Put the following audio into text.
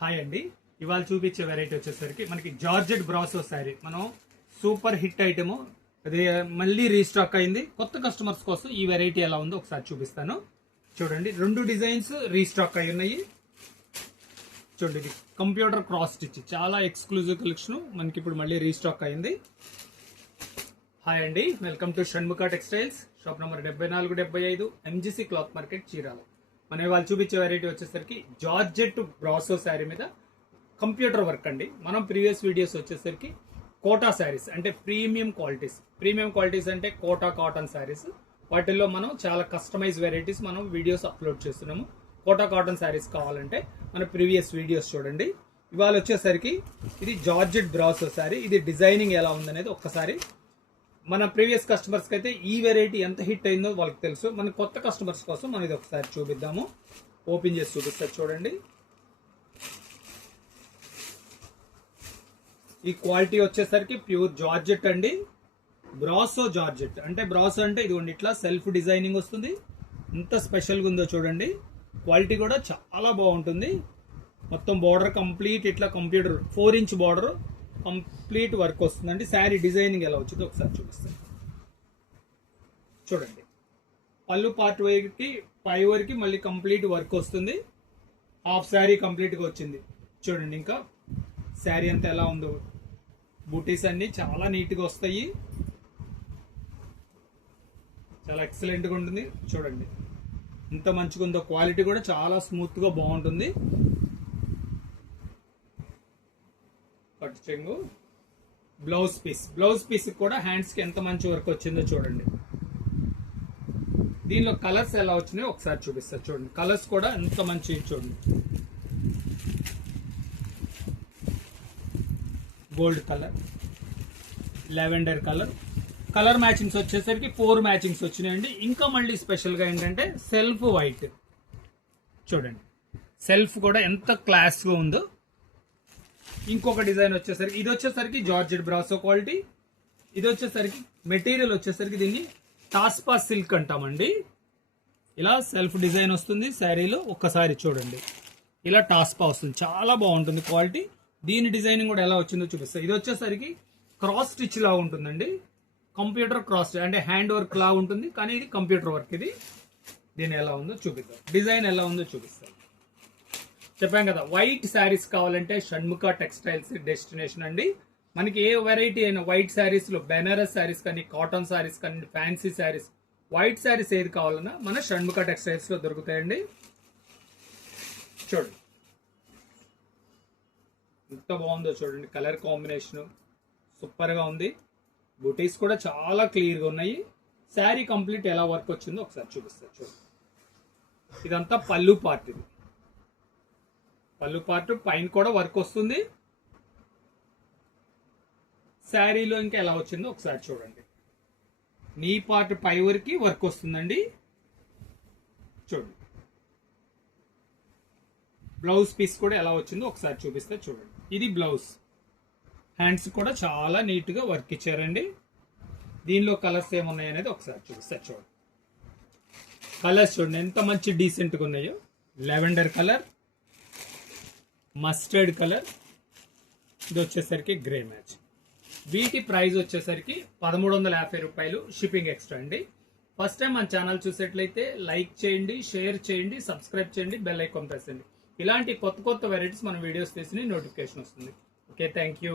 Hi అండి. ఇవాళ చూపించే వెరైటీ వచ్చేసరికి మనకి జార్జెట్ బ్రాసో శారీ. మనం సూపర్ హిట్ ఐటమ్ అది మళ్ళీ రీస్టాక్ అయింది. కొత్త కస్టమర్స్ కోసం ఈ వెరైటీ ఎలా ఉందో ఒకసారి చూపిస్తాను. చూడండి, 2 డిజైన్స్ రీస్టాక్ అయి ఉన్నాయి. చూడండి, ఇది కంప్యూటర్ క్రాస్ స్టిచ్, చాలా ఎక్స్క్లూజివ్ కలెక్షన్ మనకి ఇప్పుడు మళ్ళీ రీస్టాక్ అయింది. హాయ్ అండి, welcome to Shanmukha textiles, shop number 7475, MGC cloth market, Chirala. మన వాళ్ళు చూపించే వెరైటీ వచ్చేసరికి జార్జెట్ బ్రాసో శారీ మీద కంప్యూటర్ వర్క్ అండి. మనం ప్రీవియస్ వీడియోస్ వచ్చేసరికి కోటా శారీస్ అంటే ప్రీమియం క్వాలిటీస్ అంటే కోటా కాటన్ శారీస్, వాటిల్లో మనం చాలా కస్టమైజ్ వెరైటీస్ మనం వీడియోస్ అప్లోడ్ చేస్తున్నాము. కోటా కాటన్ శారీస్ కావాలంటే మన ప్రీవియస్ వీడియోస్ చూడండి. ఇవాళ వచ్చేసరికి ఇది జార్జెట్ బ్రాసో శారీ. ఇది డిజైనింగ్ ఎలా ఉందనేది ఒక్కసారి మన ప్రీవియస్ కస్టమర్స్కి అయితే ఈ వెరైటీ ఎంత హిట్ అయిందో వాళ్ళకి తెలుసు. మన కొత్త కస్టమర్స్ కోసం మనం ఇది ఒకసారి చూపిద్దాము. ఓపెన్ చేసి చూపిస్తారు చూడండి. ఈ క్వాలిటీ వచ్చేసరికి ప్యూర్ జార్జెట్ అండి. బ్రాసో జార్జెట్ అంటే బ్రాసో అంటే ఇదిగోండి, ఇట్లా సెల్ఫ్ డిజైనింగ్ వస్తుంది. ఎంత స్పెషల్గా ఉందో చూడండి. క్వాలిటీ కూడా చాలా బాగుంటుంది. మొత్తం బార్డర్ కంప్లీట్ ఇట్లా computer 4 inch border complete work వస్తుందండి. శారీ డిజైనింగ్ ఎలా వచ్చిందో ఒకసారి చూపిస్తాను చూడండి. పళ్ళు పార్ట్ వైపుకి పై వరకు మళ్ళీ కంప్లీట్ వర్క్ వస్తుంది. హాఫ్ శారీ కంప్లీట్ గా వచ్చింది చూడండి. ఇంకా శారీ అంతా ఎలా ఉందో, బూటీస్ అన్ని చాలా నీట్ గా వస్తాయి. చాలా ఎక్సలెంట్ గా ఉంటుంది చూడండి. ఎంత మంచిగా ఉందో, క్వాలిటీ కూడా చాలా స్మూత్ గా బాగుంటుంది. కట్ చెంగు, బ్లౌజ్ పీస్ కూడా హ్యాండ్స్ కి ఎంత మంచి వర్క్ వచ్చిందో చూడండి. దీనిలో కలర్స్ ఎలా వచ్చినాయో ఒకసారి చూపిస్తారు చూడండి. కలర్స్ కూడా ఎంత మంచి చూడండి. Gold colour, lavender colour matchings వచ్చేసరికి 4 మ్యాచింగ్స్ వచ్చినాయండి. ఇంకా మళ్ళీ స్పెషల్ గా ఏంటంటే సెల్ఫ్ వైట్ చూడండి. సెల్ఫ్ కూడా ఎంత క్లాస్ గా ఉందో. ఇంకొక డిజైన్ వచ్చేసరికి ఇది వచ్చేసరికి జార్జెట్ బ్రాసో క్వాలిటీ. ఇది వచ్చేసరికి మెటీరియల్ వచ్చేసరికి దీన్ని టాస్పా సిల్క్ అంటామండి. ఇలా సెల్ఫ్ డిజైన్ వస్తుంది శారీలో. ఒక్కసారి చూడండి, ఇలా టాస్పా వస్తుంది. చాలా బాగుంటుంది క్వాలిటీ. దీని డిజైనింగ్ కూడా ఎలా వచ్చిందో చూపిస్తాను. ఇది వచ్చేసరికి క్రాస్ స్టిచ్ లా ఉంటుందండి. కంప్యూటర్ క్రాస్ అంటే హ్యాండ్ వర్క్ లా ఉంటుంది, కానీ ఇది కంప్యూటర్ వర్క్. ఇది దీని ఎలా ఉందో చూపిద్దాం, డిజైన్ ఎలా ఉందో చూపిస్తాం. చెప్పాం కదా, వైట్ శారీస్ కావాలంటే షణ్ముఖ టెక్స్టైల్స్ డెస్టినేషన్ అండి. మనకి ఏ వెరైటీ అయినా వైట్ శారీస్ లో బెనారస్ శారీస్ కానీ, కాటన్ శారీస్ కానీ, ఫ్యాన్సీ శారీస్, వైట్ శారీస్ ఏది కావాలన్నా మన షణ్ముఖ టెక్స్టైల్స్ లో దొరుకుతాయండి. చూడండి ఎంత బాగుందో చూడండి. కలర్ కాంబినేషన్ సూపర్ గా ఉంది. బూటీస్ కూడా చాలా క్లియర్ గా ఉన్నాయి. శారీ కంప్లీట్ ఎలా వర్క్ వచ్చిందో ఒకసారి చూపిస్తారు చూడండి. ఇదంతా పళ్ళు పార్ట్. ఇది పళ్ళు పార్ట్ పైన కూడా వర్క్ వస్తుంది. శారీలో ఇంకా ఎలా వచ్చిందో ఒకసారి చూడండి. నీ పార్ట్ పై వరకు వర్క్ వస్తుందండి చూడండి. బ్లౌజ్ పీస్ కూడా ఎలా వచ్చిందో ఒకసారి చూపిస్తే చూడండి. ఇది బ్లౌజ్. హ్యాండ్స్ కూడా చాలా నీట్ గా వర్క్ ఇచ్చారండి. దీనిలో కలర్స్ ఏమున్నాయనేది ఒకసారి చూపిస్తే చూడండి. కలర్స్ చూడండి ఎంత మంచి డీసెంట్ గా ఉన్నాయో. లావెండర్ కలర్, మస్టర్డ్ కలర్, ఇది వచ్చేసరికి గ్రే మ్యాచ్. వీటి ప్రైస్ వచ్చేసరికి 1350 రూపాయలు, షిప్పింగ్ ఎక్స్ట్రా అండి. ఫస్ట్ టైం మన ఛానల్ చూసేట్లయితే లైక్ చేయండి, షేర్ చేయండి, సబ్స్క్రైబ్ చేయండి, బెల్ ఐకాన్ ప్రెస్ చేయండి. ఇలాంటి కొత్త వెరైటీస్ మన వీడియోస్ తీసి నోటిఫికేషన్ వస్తుంది. Okay, thank you.